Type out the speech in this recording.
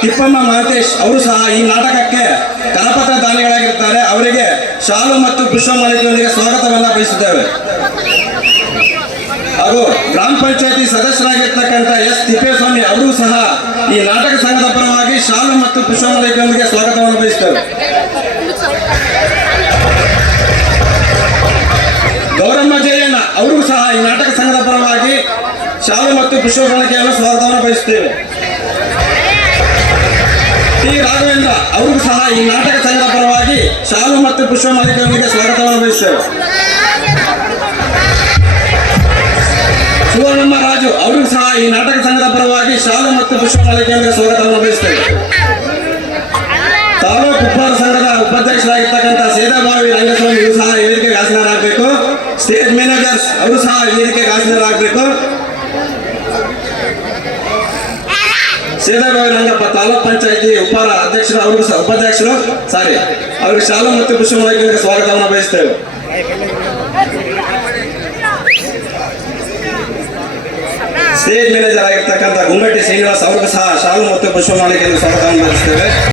ತಿಪ್ಪಮ್ಮ ಮಹತೇಶ್ ಅವರು ಸಹ ಈ ನಾಟಕಕ್ಕೆ ಕರಪತ್ರ ದಾನಿಗಳಾಗಿರ್ತಾರೆ. ಅವರಿಗೆ ಶಾಲು ಮತ್ತು ಪುಷ್ಪಮಾಲಿಕೆಯೊಂದಿಗೆ ಸ್ವಾಗತವನ್ನ ಬಯಸುತ್ತೇವೆ. ಹಾಗೂ ಗ್ರಾಮ ಪಂಚಾಯತಿ ಸದಸ್ಯರಾಗಿರ್ತಕ್ಕಂಥ ಎಸ್. ತಿಪ್ಪೇಸ್ವಾಮಿ ಅವರು ಸಹ ಈ ನಾಟಕ ಸಂಘದ ಪರವಾಗಿ ಶಾಲು ಮತ್ತು ಪುಷ್ಪಮಾಲಿಕೆಯೊಂದಿಗೆ ಸ್ವಾಗತವನ್ನು ಬಯಸುತ್ತೇವೆ. ಗೌರಮ್ಮ ಜಯಣ್ಣ ಅವರು ಸಹ ಈ ನಾಟಕ ಸಂಘದ ಪರವಾಗಿ ಶಾಲು ಮತ್ತು ಪುಷ್ಪಮಾಲಿಕೆಯನ್ನು ಸ್ವಾಗತವನ್ನು ಬಯಸುತ್ತೇವೆ. ಟಿ ರಾಘವೇಂದ್ರ, ಅವರಿಗೂ ಸಹ ಈ ನಾಟಕ ಸಂಘದ ಪರವಾಗಿ ಶಾಲು ಮತ್ತು ಪುಷ್ಪಮಾಲಿಕೆಯೊಂದಿಗೆ ಸ್ವಾಗತವನ್ನು ಬಯಸ್ತೇವೆ. ಸುವರ್ಣಮ್ಮ ರಾಜು, ಅವರಿಗೂ ಸಹ ಈ ನಾಟಕ ಸಂಘದ ಪರವಾಗಿ ಶಾಲು ಮತ್ತು ಪುಷ್ಪಮಾಲಿಕೆಯೊಂದಿಗೆ ಸ್ವಾಗತವನ್ನು ಬಯಸ್ತೇವೆ. ತಾಲೂಕು ಉಪ್ಪಾರ ಸಂಘದ ಉಪಾಧ್ಯಕ್ಷರಾಗಿರ್ತಕ್ಕಂಥ ಸೇದಾಭಾವಿ ರಂಗಸ್ವಾಮಿ, ಇವರು ಸಹ ಏರಿಕೆ ಹಾಸನರಾಗಬೇಕು ಸ್ಟೇಟ್ ಮ್ಯಾನೇಜರ್ಸ್ ಅವರು ಸಹ ವೇದಿಕೆಗೆ ಹಾಸನರಾಗಬೇಕು ಸೇದಾಬಾವಿ ರಂಗಪ್ಪ ತಾಲೂಕ್ ಪಂಚಾಯತಿ ಉಪ ಅಧ್ಯಕ್ಷರು, ಅವರು ಉಪಾಧ್ಯಕ್ಷರು. ಸಾರಿ, ಅವರಿಗೆ ಶಾಲಾ ಮತ್ತು ಪುಷ್ಪಮಾಲಿಕೆಗೆ ಸ್ವಾಗತವನ್ನು ಬಯಸ್ತೇವೆ. ಸ್ಟೇಜ್ ಮ್ಯಾನೇಜರ್ ಆಗಿರ್ತಕ್ಕಂಥ ಗುಂಗಟ್ಟಿ ಶ್ರೀನಿವಾಸ್ ಅವ್ರಿಗೂ ಸಹ ಶಾಲು ಮತ್ತು ಪುಷ್ಪಮಾಲಿಕೆಯನ್ನು ಸ್ವಾಗತವನ್ನು ಬಯಸ್ತೇವೆ.